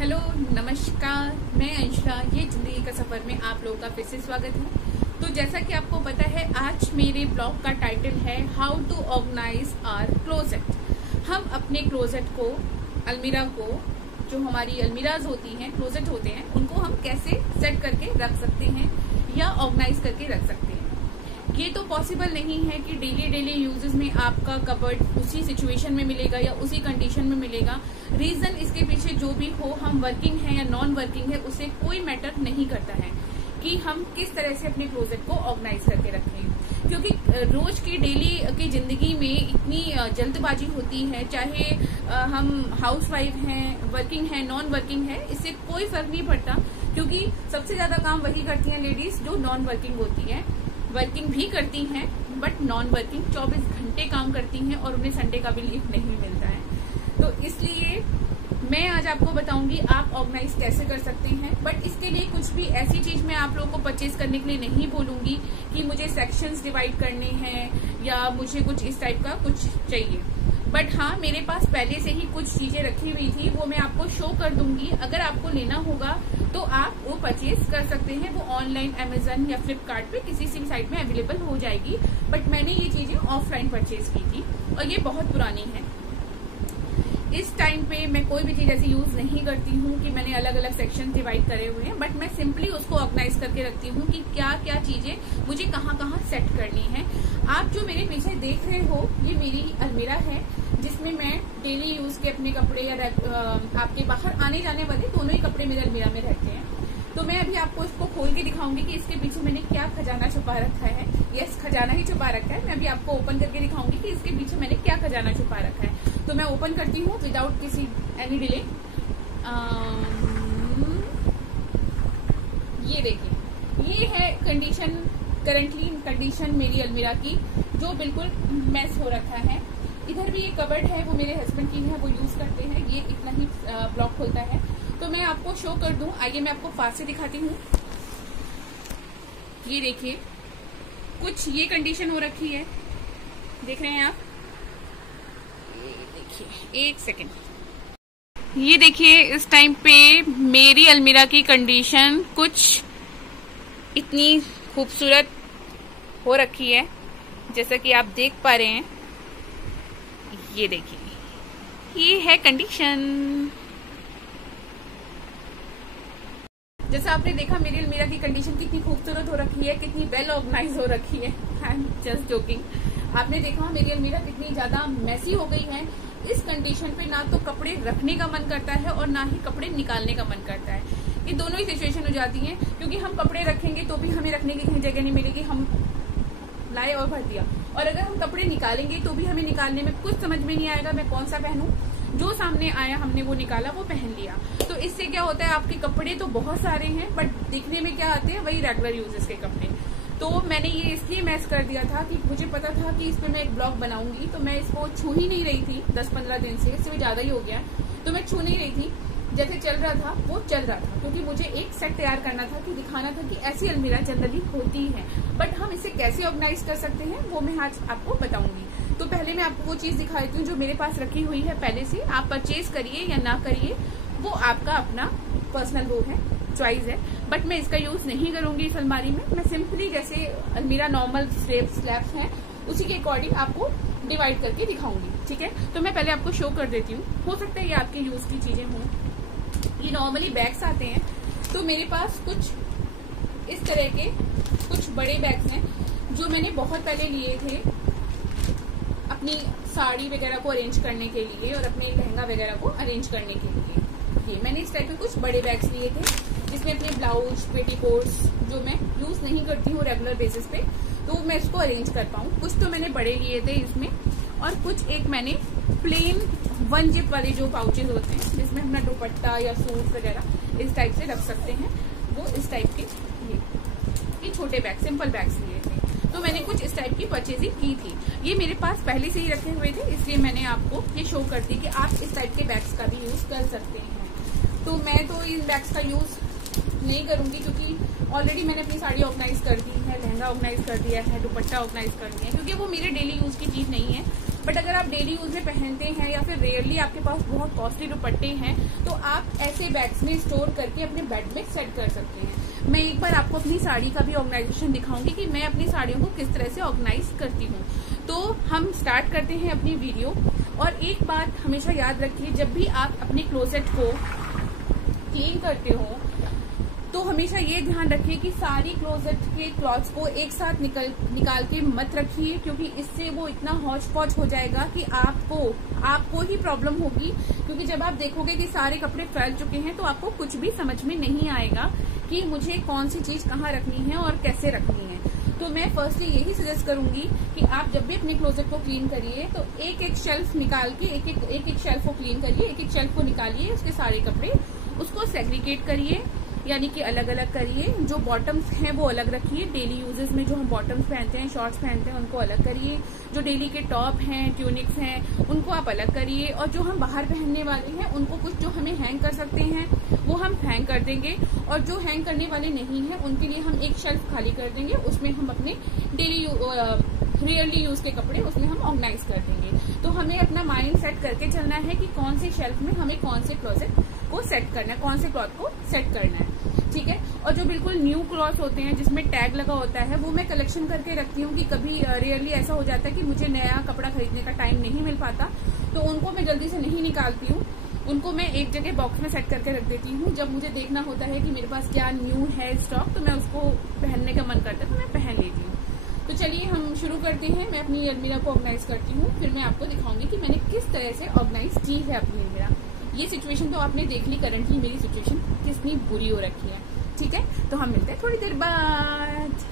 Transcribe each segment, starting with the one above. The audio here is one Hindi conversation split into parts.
हेलो नमस्कार, मैं अंशुला। ये जिंदगी का सफर में आप लोगों का फिर से स्वागत है। तो जैसा कि आपको पता है, आज मेरे ब्लॉग का टाइटल है how to organise our closet. हम अपने क्लोजेट को, अलमीरा को, जो हमारी अलमीराज होती हैं, क्लोजेट होते हैं, उनको हम कैसे सेट करके रख सकते हैं या ऑर्गेनाइज करके रख सकते हैं। ये तो पॉसिबल नहीं है कि डेली यूजेस में आपका कबर्ड उसी सिचुएशन में मिलेगा या उसी कंडीशन में मिलेगा। रीजन इसके पीछे जो भी हो, हम वर्किंग है या नॉन वर्किंग है, उसे कोई मैटर नहीं करता है कि हम किस तरह से अपने क्लोजेट को ऑर्गेनाइज करके रखें। क्योंकि रोज की डेली की जिंदगी में इतनी जल्दबाजी होती है, चाहे हम हाउसवाइफ हैं, वर्किंग है, नॉन वर्किंग है, इससे कोई फर्क नहीं पड़ता। क्योंकि सबसे ज्यादा काम वही करती हैं लेडीज जो नॉन वर्किंग होती है। वर्किंग भी करती हैं बट नॉन वर्किंग 24 घंटे काम करती हैं और उन्हें संडे का भी लीव नहीं मिलता है। तो इसलिए मैं आज आपको बताऊंगी आप ऑर्गेनाइज कैसे कर सकते हैं। बट इसके लिए कुछ भी ऐसी चीज मैं आप लोगों को परचेज करने के लिए नहीं बोलूंगी कि मुझे सेक्शंस डिवाइड करने हैं या मुझे कुछ इस टाइप का कुछ चाहिए। बट हाँ, मेरे पास पहले से ही कुछ चीजें रखी हुई थी, वो मैं आपको शो कर दूंगी। अगर आपको लेना होगा तो आप वो परचेज कर सकते हैं। वो ऑनलाइन अमेजन या फ्लिपकार्ट पे किसी सी साइट में अवेलेबल हो जाएगी। बट मैंने ये चीजें ऑफलाइन परचेज की थी और ये बहुत पुरानी है। इस टाइम पे मैं कोई भी चीज ऐसी यूज नहीं करती हूँ कि मैंने अलग अलग सेक्शन डिवाइड करे हुए हैं। बट मैं सिंपली उसको ऑर्गेनाइज करके रखती हूँ कि क्या क्या चीजें मुझे कहाँ कहाँ सेट करनी है। आप जो मेरे पीछे देख रहे हो, ये मेरी अलमीरा है जिसमें मैं डेली यूज के अपने कपड़े या आपके बाहर आने जाने वाले दोनों ही कपड़े मेरे अलमीरा में रहते हैं। तो मैं अभी आपको इसको खोल के दिखाऊंगी कि इसके पीछे मैंने क्या खजाना छुपा रखा है। यस, खजाना ही छुपा रखा है। मैं अभी आपको ओपन करके दिखाऊंगी कि इसके पीछे मैंने क्या खजाना छुपा रखा है। तो मैं ओपन करती हूँ विदाउट किसी एनी डिले। ये देखिए, ये है कंडीशन, करंटली कंडीशन मेरी अलमीरा की, जो बिल्कुल मैस हो रखा है। इधर भी एक कबर्ड है, वो मेरे हस्बैंड की है, वो यूज करते हैं। ये इतना ही ब्लॉक खोलता है। तो मैं आपको शो कर दूं, आइए मैं आपको पास से दिखाती हूँ। ये देखिए, कुछ ये कंडीशन हो रखी है, देख रहे हैं आप। ये देखिए, एक सेकेंड। ये देखिए, इस टाइम पे मेरी अलमीरा की कंडीशन कुछ इतनी खूबसूरत हो रखी है, जैसा कि आप देख पा रहे हैं। ये देखिए, ये है कंडीशन। जैसा आपने देखा मेरी अलमीरा की कंडीशन कितनी खूबसूरत हो रखी है, कितनी वेल ऑर्गेनाइज हो रखी है। I am just joking. आपने देखा मेरी अलमीरा कितनी ज्यादा मैसी हो गई है। इस कंडीशन पे ना तो कपड़े रखने का मन करता है और ना ही कपड़े निकालने का मन करता है। ये दोनों ही सिचुएशन हो जाती है। क्योंकि हम कपड़े रखेंगे तो भी हमें रखने की कहीं जगह नहीं मिलेगी, हम लाए और भर दिया। और अगर हम कपड़े निकालेंगे तो भी हमें निकालने में कुछ समझ में नहीं आएगा, मैं कौन सा पहनूं। जो सामने आया हमने वो निकाला, वो पहन लिया। तो इससे क्या होता है, आपके कपड़े तो बहुत सारे हैं बट दिखने में क्या आते हैं, वही रेगुलर यूजेस के कपड़े। तो मैंने ये इसलिए मैच कर दिया था कि मुझे पता था कि इस पे मैं एक ब्लॉग बनाऊंगी। तो मैं इसको छू ही नहीं रही थी 10-15 दिन से, इससे भी ज्यादा ही हो गया। तो मैं छू नहीं रही थी, जैसे चल रहा था वो चल रहा था। क्योंकि मुझे एक सेट तैयार करना था कि दिखाना था कि ऐसी अलमीरा जनरली होती है। बट हम इसे कैसे ऑर्गेनाइज कर सकते हैं वो मैं आज आपको बताऊंगी। तो पहले मैं आपको वो चीज दिखा देती हूँ जो मेरे पास रखी हुई है पहले से। आप परचेज करिए या ना करिए, वो आपका अपना पर्सनल वो है, चॉइस है। बट मैं इसका यूज नहीं करूंगी इस अलमारी में। मैं सिंपली जैसे अलमीरा नॉर्मल स्लैब्स हैं उसी के अकॉर्डिंग आपको डिवाइड करके दिखाऊंगी। ठीक है, तो मैं पहले आपको शो कर देती हूँ। हो सकता है ये आपके यूज की चीजें हों। ये नॉर्मली बैग्स आते हैं, तो मेरे पास कुछ इस तरह के कुछ बड़े बैग्स हैं जो मैंने बहुत पहले लिए थे अपनी साड़ी वगैरह को अरेंज करने के लिए और अपने लहंगा वगैरह को अरेंज करने के लिए। ये मैंने इस टाइप के कुछ बड़े बैग्स लिए थे जिसमें अपने ब्लाउज, पेटीकोट्स जो मैं यूज नहीं करती हूँ रेगुलर बेसिस पे, तो मैं इसको अरेंज कर पाऊँ। कुछ तो मैंने बड़े लिए थे इसमें, और कुछ एक मैंने प्लेन 1 जिप वाले जो पाउचेज होते हैं जिसमें अपना दुपट्टा या सूट वगैरह इस टाइप से रख सकते हैं, वो इस टाइप के ये छोटे बैग, सिंपल बैग्स लिए थे। तो मैंने कुछ इस टाइप की परचेजिंग की थी। ये मेरे पास पहले से ही रखे हुए थे, इसलिए मैंने आपको ये शो कर दी कि आप इस टाइप के बैग्स का भी यूज कर सकते हैं। तो मैं तो इन बैग्स का यूज नहीं करूंगी क्योंकि ऑलरेडी मैंने अपनी साड़ी ऑर्गेनाइज कर दी है, लहंगा ऑर्गेनाइज कर दिया है, दुपट्टा ऑर्गेनाइज कर दिया है, क्योंकि वो मेरे डेली यूज की चीज नहीं है। बट अगर आप डेली यूज में पहनते हैं या फिर रेयरली आपके पास बहुत कॉस्टली दुपट्टे हैं तो आप ऐसे बैग्स में स्टोर करके अपने बेड में सेट कर सकते हैं। मैं एक बार आपको अपनी साड़ी का भी ऑर्गेनाइजेशन दिखाऊंगी कि मैं अपनी साड़ियों को किस तरह से ऑर्गेनाइज करती हूँ। तो हम स्टार्ट करते हैं अपनी वीडियो। और एक बात हमेशा याद रखिए, जब भी आप अपने क्लोजेट को क्लीन करते हो तो हमेशा ये ध्यान रखिए कि सारी क्लोजेट के क्लॉथ्स को एक साथ निकाल के मत रखिए, क्योंकि इससे वो इतना हौच पौच हो जाएगा कि आपको ही प्रॉब्लम होगी। क्योंकि जब आप देखोगे कि सारे कपड़े फैल चुके हैं तो आपको कुछ भी समझ में नहीं आएगा कि मुझे कौन सी चीज कहाँ रखनी है और कैसे रखनी है। तो मैं फर्स्टली यही सजेस्ट करूंगी कि आप जब भी अपने क्लोजेट को क्लीन करिए तो एक एक शेल्फ निकाल के एक एक शेल्फ को क्लीन करिए, एक एक शेल्फ को निकालिए, उसके सारे कपड़े उसको सेग्रीगेट करिए, यानी कि अलग अलग करिए। जो बॉटम्स हैं वो अलग रखिए, डेली यूजेस में जो हम बॉटम्स पहनते हैं, शॉर्ट्स पहनते हैं, उनको अलग करिए। जो डेली के टॉप हैं, ट्यूनिक्स हैं, उनको आप अलग करिए। और जो हम बाहर पहनने वाले हैं उनको कुछ जो हमें हैंग कर सकते हैं वो हम हैंग कर देंगे, और जो हैंग करने वाले नहीं हैं उनके लिए हम एक शेल्फ खाली कर देंगे, उसमें हम अपने डेली रियरली यूज के कपड़े उसमें हम ऑर्गेनाइज कर देंगे। तो हमें अपना माइंड सेट करके चलना है कि कौन से शेल्फ में हमें कौन से क्लोजेट को सेट करना है, कौन से क्लॉथ को सेट करना है, ठीक है। और जो बिल्कुल न्यू क्लॉथ होते हैं जिसमें टैग लगा होता है वो मैं कलेक्शन करके रखती हूँ कि कभी रियरली ऐसा हो जाता है कि मुझे नया कपड़ा खरीदने का टाइम नहीं मिल पाता, तो उनको मैं जल्दी से नहीं निकालती हूँ, उनको मैं एक जगह बॉक्स में सेट करके रख देती हूँ। जब मुझे देखना होता है कि मेरे पास क्या न्यू है स्टॉक तो मैं उसको पहनने का मन करता है तो मैं पहन लेती हूँ। तो चलिए हम शुरू करते हैं। मैं अपनी अलमीरा को ऑर्गेनाइज करती हूँ, फिर मैं आपको दिखाऊंगी कि मैंने किस तरह से ऑर्गेनाइज की है अपनी अलमीरा। ये सिचुएशन तो आपने देख ली, करंटली मेरी सिचुएशन कितनी बुरी हो रखी है, ठीक है। तो हम मिलते हैं थोड़ी देर बाद।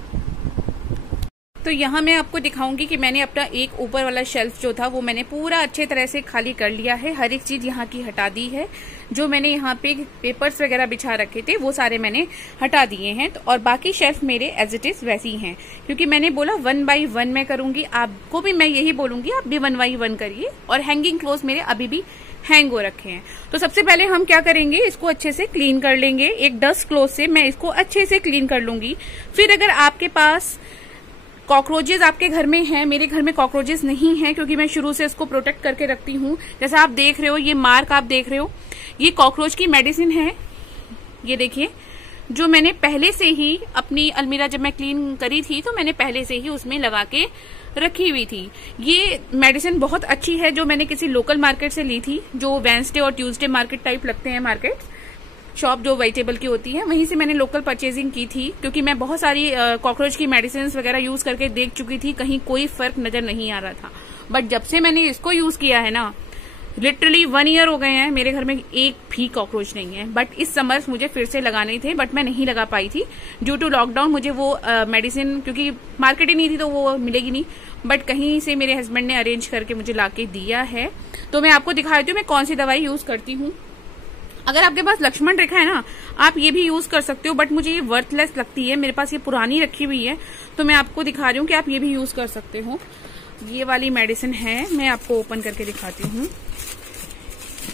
तो यहाँ मैं आपको दिखाऊंगी कि मैंने अपना एक ऊपर वाला शेल्फ जो था वो मैंने पूरा अच्छे तरह से खाली कर लिया है, हर एक चीज यहाँ की हटा दी है। जो मैंने यहाँ पे पेपर्स वगैरह बिछा रखे थे वो सारे मैंने हटा दिए हैं। तो और बाकी शेल्फ मेरे एज इट इज वैसी हैं, क्योंकि मैंने बोला 1 by 1 मैं करूंगी। आपको भी मैं यही बोलूंगी, आप भी 1 by 1 करिए। और हैंगिंग क्लोथ मेरे अभी भी हैंग हो रखे हैं। तो सबसे पहले हम क्या करेंगे, इसको अच्छे से क्लीन कर लेंगे। एक डस्ट क्लोथ से मैं इसको अच्छे से क्लीन कर लूंगी। फिर अगर आपके पास कॉकरोचेज आपके घर में हैं, मेरे घर में कॉकरोचेज नहीं हैं क्योंकि मैं शुरू से इसको प्रोटेक्ट करके रखती हूँ। जैसा आप देख रहे हो, ये मार्क आप देख रहे हो, ये कॉकरोच की मेडिसिन है। ये देखिए, जो मैंने पहले से ही अपनी अलमीरा जब मैं क्लीन करी थी तो मैंने पहले से ही उसमें लगा के रखी हुई थी। ये मेडिसिन बहुत अच्छी है, जो मैंने किसी लोकल मार्केट से ली थी, जो वेडनेसडे और ट्यूसडे मार्केट टाइप लगते हैं मार्केट शॉप जो वेजिटेबल की होती है, वहीं से मैंने लोकल परचेजिंग की थी। क्योंकि मैं बहुत सारी कॉकरोच की मेडिसिन वगैरह यूज करके देख चुकी थी, कहीं कोई फर्क नजर नहीं आ रहा था। बट जब से मैंने इसको यूज किया है ना, लिटरली 1 ईयर हो गए हैं, मेरे घर में एक भी कॉकरोच नहीं है। बट इस समर मुझे फिर से लगाने थे, बट मैं नहीं लगा पाई थी ड्यू टू लॉकडाउन। मुझे वो मेडिसिन क्योंकि मार्केट ही नहीं थी तो वो मिलेगी नहीं, बट कहीं से मेरे हस्बैंड ने अरेंज करके मुझे लाके दिया है। तो मैं आपको दिखा देती हूँ मैं कौन सी दवाई यूज करती हूँ। अगर आपके पास लक्ष्मण रेखा है ना, आप ये भी यूज कर सकते हो, बट मुझे ये वर्थलेस लगती है। मेरे पास ये पुरानी रखी हुई है, तो मैं आपको दिखा रही हूँ कि आप ये भी यूज कर सकते हो। ये वाली मेडिसिन है, मैं आपको ओपन करके दिखाती हूँ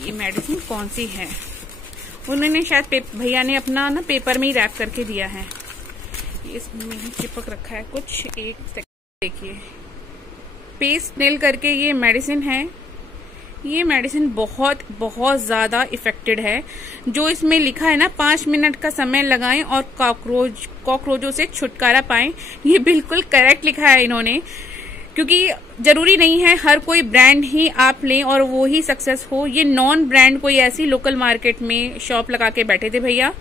ये मेडिसिन कौन सी है। उन्होंने शायद भैया ने अपना ना पेपर में ही रैप करके दिया है। ये इसमें ही चिपक रखा है कुछ, एक सेकंड देखिए। पेस्ट नेल करके ये मेडिसिन है। ये मेडिसिन बहुत बहुत ज्यादा इफेक्टिव है। जो इसमें लिखा है ना, 5 मिनट का समय लगाएं और कॉकरोचों से छुटकारा पाएं, ये बिल्कुल करेक्ट लिखा है इन्होंने। क्योंकि जरूरी नहीं है हर कोई ब्रांड ही आप लें और वो ही सक्सेस हो। ये नॉन ब्रांड कोई ऐसी लोकल मार्केट में शॉप लगा के बैठे थे भैया,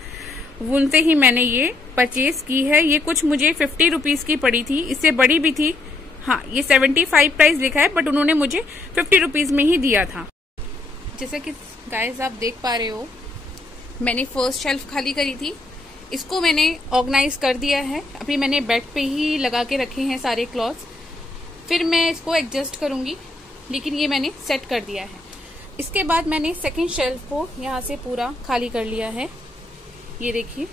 उनसे ही मैंने ये परचेज की है। ये कुछ मुझे 50 रुपीज की पड़ी थी, इससे बड़ी भी थी। हाँ, ये 75 प्राइस लिखा है, बट उन्होंने मुझे 50 रुपीज में ही दिया था। जैसा कि गाइस आप देख पा रहे हो, मैंने फर्स्ट शेल्फ खाली करी थी, इसको मैंने ऑर्गेनाइज कर दिया है। अभी मैंने बेड पे ही लगा के रखे हैं सारे क्लॉथ्स, फिर मैं इसको एडजस्ट करूंगी, लेकिन ये मैंने सेट कर दिया है। इसके बाद मैंने सेकंड शेल्फ को यहाँ से पूरा खाली कर लिया है। ये देखिए,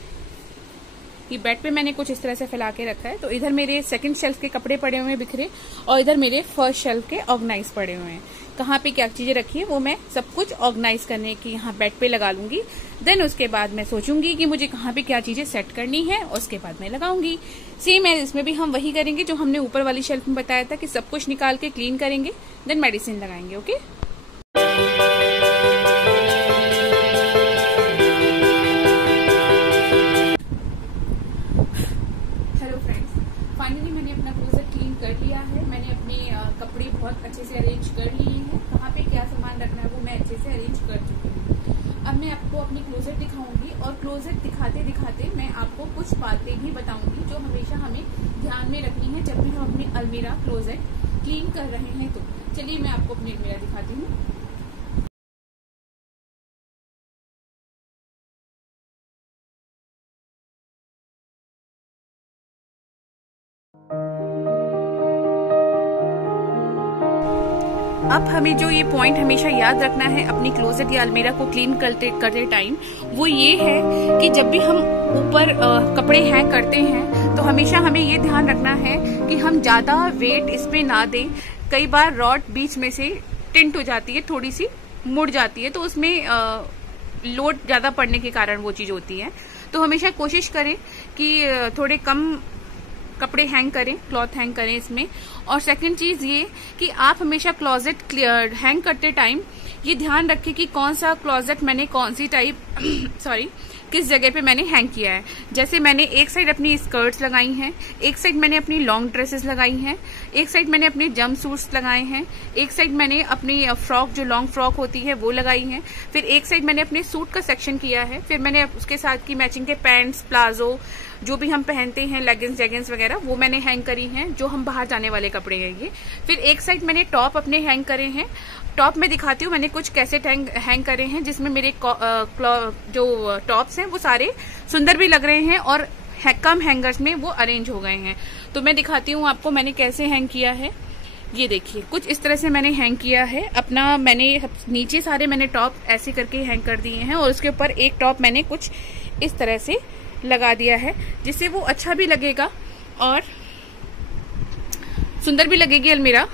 ये बेड पे मैंने कुछ इस तरह से फैला के रखा है। तो इधर मेरे सेकंड शेल्फ के कपड़े पड़े हुए हैं बिखरे, और इधर मेरे फर्स्ट शेल्फ के ऑर्गेनाइज पड़े हुए हैं। कहाँ पे क्या चीजें रखी है वो मैं सब कुछ ऑर्गेनाइज करने की यहाँ बेड पे लगा लूंगी। देन उसके बाद मैं सोचूंगी कि मुझे कहाँ पे क्या चीजें सेट करनी है और उसके बाद मैं लगाऊंगी। सेम है इसमें भी हम वही करेंगे जो हमने ऊपर वाली शेल्फ में बताया था कि सब कुछ निकाल के क्लीन करेंगे, देन मेडिसिन लगाएंगे। ओके, हेलो फ्रेंड्स, फाइनली मैंने अपना क्लोजेट क्लीन कर लिया है। मैंने अपने कपड़े बहुत अच्छे से अरेंज कर लिए हैं। कहाँ पे क्या सामान रखना है वो मैं अच्छे से अरेंज कर चुकी हूँ। अब मैं आपको अपनी क्लोजेट दिखाऊंगी और क्लोजेट दिखाते दिखाते मैं आपको कुछ बातें भी बताऊंगी जो हमेशा हमें ध्यान में रखनी है जब भी हम अपनी अलमीरा क्लोजेट क्लीन कर रहे हैं। तो चलिए मैं आपको अपनी अलमीरा दिखाती हूँ। अब हमें जो ये पॉइंट हमेशा याद रखना है अपनी क्लोजेट या अलमीरा को क्लीन करते टाइम, वो ये है कि जब भी हम ऊपर कपड़े हैंग करते हैं तो हमेशा हमें ये ध्यान रखना है कि हम ज्यादा वेट इसमें ना दें। कई बार रॉड बीच में से टिंट हो जाती है, थोड़ी सी मुड़ जाती है, तो उसमें लोड ज्यादा पड़ने के कारण वो चीज होती है। तो हमेशा कोशिश करें कि थोड़े कम कपड़े हैंग करें, क्लॉथ हैंग करें इसमें। और सेकंड चीज ये कि आप हमेशा क्लोजेट हैंग करते टाइम ये ध्यान रखें कि कौन सा क्लोजेट मैंने कौन सी टाइप किस जगह पे मैंने हैंग किया है। जैसे मैंने एक साइड अपनी स्कर्ट्स लगाई हैं, एक साइड मैंने अपनी लॉन्ग ड्रेसेस लगाई हैं, एक साइड मैंने अपने जंप सूट्स लगाए हैं, एक साइड मैंने अपनी फ्रॉक जो लॉन्ग फ्रॉक होती है वो लगाई है, फिर एक साइड मैंने अपने सूट का सेक्शन किया है, फिर मैंने उसके साथ की मैचिंग के पैंट्स, प्लाजो जो भी हम पहनते हैं, लेगिंग्स जेगिंग्स वगैरह, वो मैंने हैंग करी हैं, जो हम बाहर जाने वाले कपड़े हैं ये। फिर एक साइड मैंने टॉप अपने हैंग करे हैं। टॉप में दिखाती हूँ मैंने कुछ कैसे हैंग करे हैं, जिसमें मेरे जो टॉप्स हैं वो सारे सुंदर भी लग रहे हैं और कम हैंगर्स में वो अरेंज हो गए हैं। तो मैं दिखाती हूँ आपको मैंने कैसे हैंग किया है। ये देखिए, कुछ इस तरह से मैंने हैंग किया है अपना। मैंने नीचे सारे मैंने टॉप ऐसे करके हैंग कर दिए हैं और उसके ऊपर एक टॉप मैंने कुछ इस तरह से लगा दिया है, जिससे वो अच्छा भी लगेगा और सुंदर भी लगेगी अलमीरा,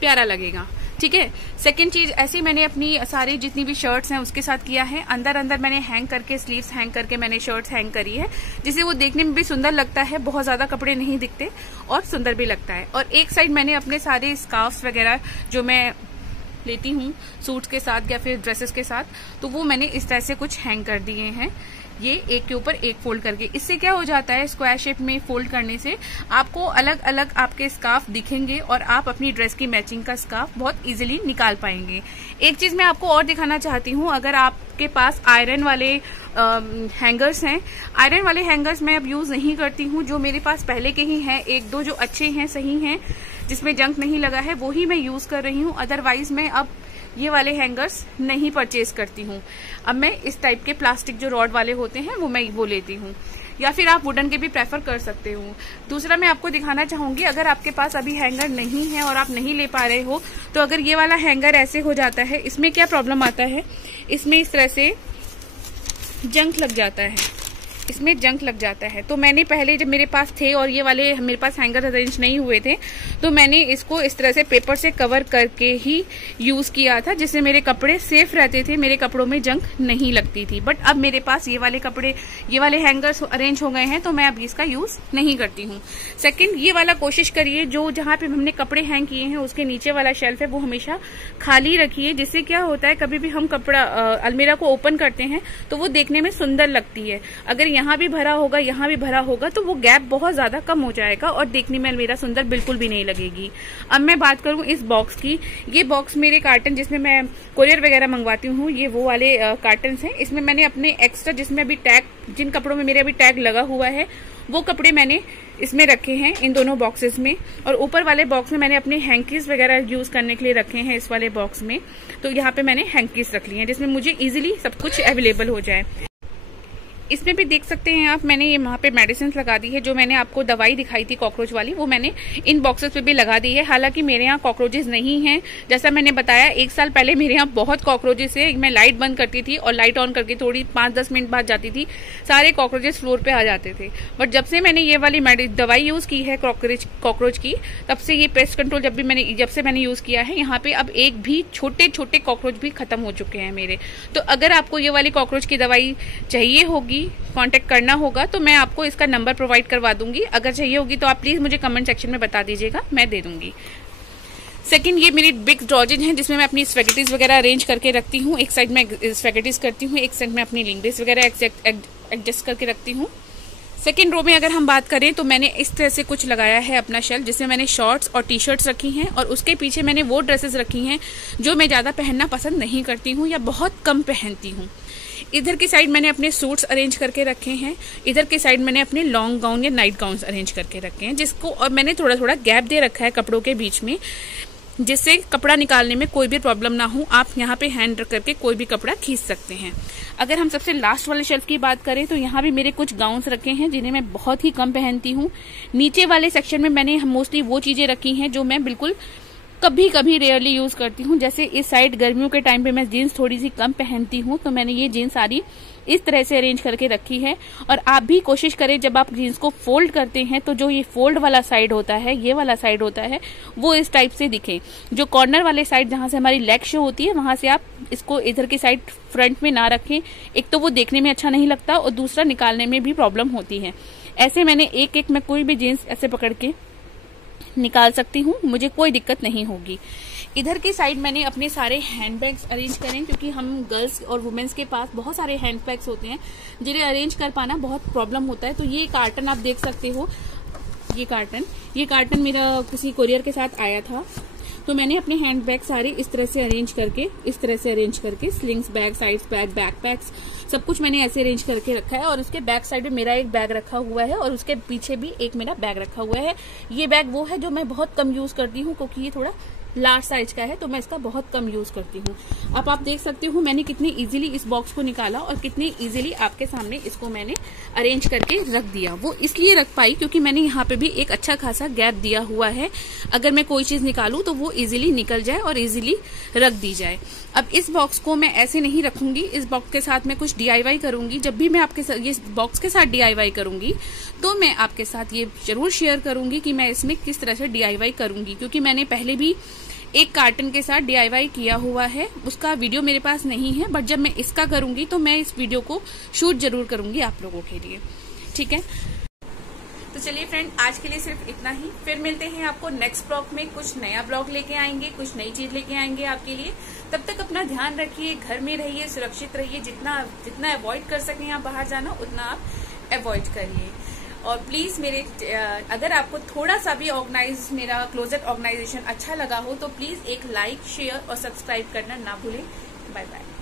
प्यारा लगेगा। ठीक है। सेकंड चीज, ऐसे मैंने अपनी सारी जितनी भी शर्ट्स हैं उसके साथ किया है। अंदर अंदर मैंने हैंग करके, स्लीव्स हैंग करके मैंने शर्ट्स हैंग करी है, जिससे वो देखने में भी सुंदर लगता है, बहुत ज्यादा कपड़े नहीं दिखते और सुंदर भी लगता है। और एक साइड मैंने अपने सारे स्कार्फ्स वगैरह जो मैं लेती हूँ सूट्स के साथ या फिर ड्रेसेस के साथ, तो वो मैंने इस तरह से कुछ हैंग कर दिए हैं, ये एक के ऊपर एक फोल्ड करके। इससे क्या हो जाता है, स्क्वायर शेप में फोल्ड करने से आपको अलग अलग आपके स्कार्फ दिखेंगे और आप अपनी ड्रेस की मैचिंग का स्कार्फ बहुत इजीली निकाल पाएंगे। एक चीज मैं आपको और दिखाना चाहती हूँ, अगर आपके पास आयरन वाले हैंगर्स हैं, आयरन वाले हैंगर्स मैं अब यूज नहीं करती हूँ, जो मेरे पास पहले के ही हैं, एक दो जो अच्छे हैं, सही हैं, जिसमें जंक नहीं लगा है, वो ही मैं यूज कर रही हूँ। अदरवाइज मैं अब ये वाले हैंगर्स नहीं परचेज करती हूँ। अब मैं इस टाइप के प्लास्टिक जो रॉड वाले होते हैं वो लेती हूँ, या फिर आप वुडन के भी प्रेफर कर सकते हो। दूसरा मैं आपको दिखाना चाहूंगी, अगर आपके पास अभी हैंगर नहीं है और आप नहीं ले पा रहे हो, तो अगर ये वाला हैंगर ऐसे हो जाता है, इसमें क्या प्रॉब्लम आता है, इसमें इस तरह से जंक लग जाता है, इसमें जंक लग जाता है। तो मैंने पहले जब मेरे पास थे और ये वाले मेरे पास हैंगर अरेंज नहीं हुए थे, तो मैंने इसको इस तरह से पेपर से कवर करके ही यूज किया था, जिससे मेरे कपड़े सेफ रहते थे, मेरे कपड़ों में जंक नहीं लगती थी। बट अब मेरे पास ये वाले हैंगर्स अरेंज हो गए हैं, तो मैं अब इसका यूज नहीं करती हूँ। सेकंड, ये वाला कोशिश करिए जो जहाँ पे हमने कपड़े हैंग किए हैं उसके नीचे वाला शेल्फ है वो हमेशा खाली रखिए, जिससे क्या होता है, कभी भी हम कपड़ा अलमीरा को ओपन करते हैं तो वो देखने में सुंदर लगती है। अगर यहाँ भी भरा होगा, यहाँ भी भरा होगा, तो वो गैप बहुत ज्यादा कम हो जाएगा और देखने में अलमीरा सुंदर बिल्कुल भी नहीं लगेगी। अब मैं बात करूं इस बॉक्स की, ये बॉक्स मेरे कार्टन जिसमें मैं कोरियर वगैरह मंगवाती हूँ, ये वो वाले कार्टन हैं। इसमें मैंने अपने एक्स्ट्रा, जिसमें अभी टैग, जिन कपड़ों में मेरे अभी टैग लगा हुआ है, वो कपड़े मैंने इसमें रखे हैं, इन दोनों बॉक्सेस में। और ऊपर वाले बॉक्स में मैंने अपने हैंकीज वगैरह यूज करने के लिए रखे हैं इस वाले बॉक्स में। तो यहाँ पे मैंने हैंकीज रख ली हैं, जिसमें मुझे इजीली सब कुछ अवेलेबल हो जाए। इसमें भी देख सकते हैं आप, मैंने ये वहाँ पे मेडिसिन लगा दी है। जो मैंने आपको दवाई दिखाई थी कॉकरोच वाली, वो मैंने इन बॉक्सेस पे भी लगा दी है। हालांकि मेरे यहाँ कॉकरोचेस नहीं हैं, जैसा मैंने बताया 1 साल पहले मेरे यहाँ बहुत कॉकरोचेस है। मैं लाइट बंद करती थी और लाइट ऑन करके थोड़ी 5-10 मिनट बाद जाती थी, सारे कॉकरोचेस फ्लोर पे आ जाते थे। बट जब से मैंने ये वाली दवाई यूज की है कॉकरोच की, तब से ये पेस्ट कंट्रोल जब से मैंने यूज किया है, यहाँ पे अब एक भी छोटे छोटे कॉकरोच भी खत्म हो चुके हैं मेरे। तो अगर आपको ये वाली कॉकरोच की दवाई चाहिए होगी, कांटेक्ट करना होगा, तो मैं आपको इसका नंबर प्रोवाइड करवा दूंगी। अगर चाहिए होगी तो आप प्लीज मुझे कमेंट सेक्शन में बता दीजिएगा, मैं दे दूंगी। सेकंड, ये मेरी बिग ड्रॉजेज है जिसमें मैं अपनी स्पैगेटीज वगैरह अरेंज करके रखती हूँ। एक साइड में स्पैगेटीज करती हूँ, एक साइड में अपनी लिंगडेस वगैरह एडजस्ट करके रखती हूँ। सेकेंड रो में अगर हम बात करें तो मैंने इस तरह से कुछ लगाया है अपना शेल्फ, जिसमें मैंने शॉर्ट्स और टी शर्ट्स रखी हैं, और उसके पीछे मैंने वो ड्रेसेस रखी हैं जो मैं ज्यादा पहनना पसंद नहीं करती हूँ या बहुत कम पहनती हूँ। इधर की साइड मैंने अपने सूट्स अरेंज करके रखे हैं, इधर की साइड मैंने अपने लॉन्ग गाउन या नाइट गाउन अरेंज करके रखे हैं, जिसको और मैंने थोड़ा थोड़ा गैप दे रखा है कपड़ों के बीच में, जिससे कपड़ा निकालने में कोई भी प्रॉब्लम ना हो। आप यहाँ पे हैंड रख करके कोई भी कपड़ा खींच सकते हैं। अगर हम सबसे लास्ट वाले शेल्फ की बात करें तो यहाँ भी मेरे कुछ गाउन्स रखे हैं जिन्हें मैं बहुत ही कम पहनती हूँ। नीचे वाले सेक्शन में मैंने मोस्टली वो चीजें रखी हैं जो मैं बिल्कुल कभी कभी रेयरली यूज करती हूँ। जैसे इस साइड गर्मियों के टाइम पे मैं जीन्स थोड़ी सी कम पहनती हूँ, तो मैंने ये जीन्स सारी इस तरह से अरेंज करके रखी है। और आप भी कोशिश करें जब आप जीन्स को फोल्ड करते हैं तो जो ये फोल्ड वाला साइड होता है, ये वाला साइड होता है, वो इस टाइप से दिखे। जो कॉर्नर वाले साइड जहां से हमारी लेग शो होती है, वहां से आप इसको इधर की साइड फ्रंट में ना रखें। एक तो वो देखने में अच्छा नहीं लगता और दूसरा निकालने में भी प्रॉब्लम होती है। ऐसे मैंने एक मैं कोई भी जीन्स ऐसे पकड़ के निकाल सकती हूँ, मुझे कोई दिक्कत नहीं होगी। इधर की साइड मैंने अपने सारे हैंडबैग्स अरेंज करें, क्योंकि हम गर्ल्स और वुमेन्स के पास बहुत सारे हैंडबैग्स होते हैं जिन्हें अरेंज कर पाना बहुत प्रॉब्लम होता है। तो ये कार्टन आप देख सकते हो, ये कार्टन मेरा किसी कोरियर के साथ आया था, तो मैंने अपने हैंडबैग सारे इस तरह से अरेंज करके slings bag, sides bag, backpacks, सब कुछ मैंने ऐसे अरेंज करके रखा है। और उसके बैक साइड में मेरा एक बैग रखा हुआ है और उसके पीछे भी एक मेरा बैग रखा हुआ है। ये बैग वो है जो मैं बहुत कम यूज करती हूँ, क्योंकि ये थोड़ा लार्ज साइज का है, तो मैं इसका बहुत कम यूज करती हूँ। अब आप देख सकते हो मैंने कितनी इजीली इस बॉक्स को निकाला और कितनी इजीली आपके सामने इसको मैंने अरेंज करके रख दिया। वो इसलिए रख पाई क्योंकि मैंने यहाँ पे भी एक अच्छा खासा गैप दिया हुआ है, अगर मैं कोई चीज निकालूं तो वो इजीली निकल जाए और इजीली रख दी जाए। अब इस बॉक्स को मैं ऐसे नहीं रखूंगी, इस बॉक्स के साथ मैं कुछ DIY करूंगी। जब भी मैं आपके साथ ये बॉक्स के साथ DIY करूंगी तो मैं आपके साथ ये जरूर शेयर करूंगी कि मैं इसमें किस तरह से DIY करूंगी, क्योंकि मैंने पहले भी एक कार्टन के साथ DIY किया हुआ है, उसका वीडियो मेरे पास नहीं है, बट जब मैं इसका करूंगी तो मैं इस वीडियो को शूट जरूर करूंगी आप लोगों के लिए, ठीक है। तो चलिए फ्रेंड, आज के लिए सिर्फ इतना ही। फिर मिलते हैं आपको नेक्स्ट ब्लॉग में, कुछ नया ब्लॉग लेके आएंगे, कुछ नई चीज लेके आएंगे आपके लिए। तब तक अपना ध्यान रखिए, घर में रहिए, सुरक्षित रहिए, जितना अवॉइड कर सकें आप बाहर जाना उतना आप अवॉइड करिए। और प्लीज अगर आपको थोड़ा सा भी मेरा क्लोजेट ऑर्गेनाइजेशन अच्छा लगा हो तो प्लीज एक लाइक, शेयर और सब्सक्राइब करना ना भूलें। Bye bye.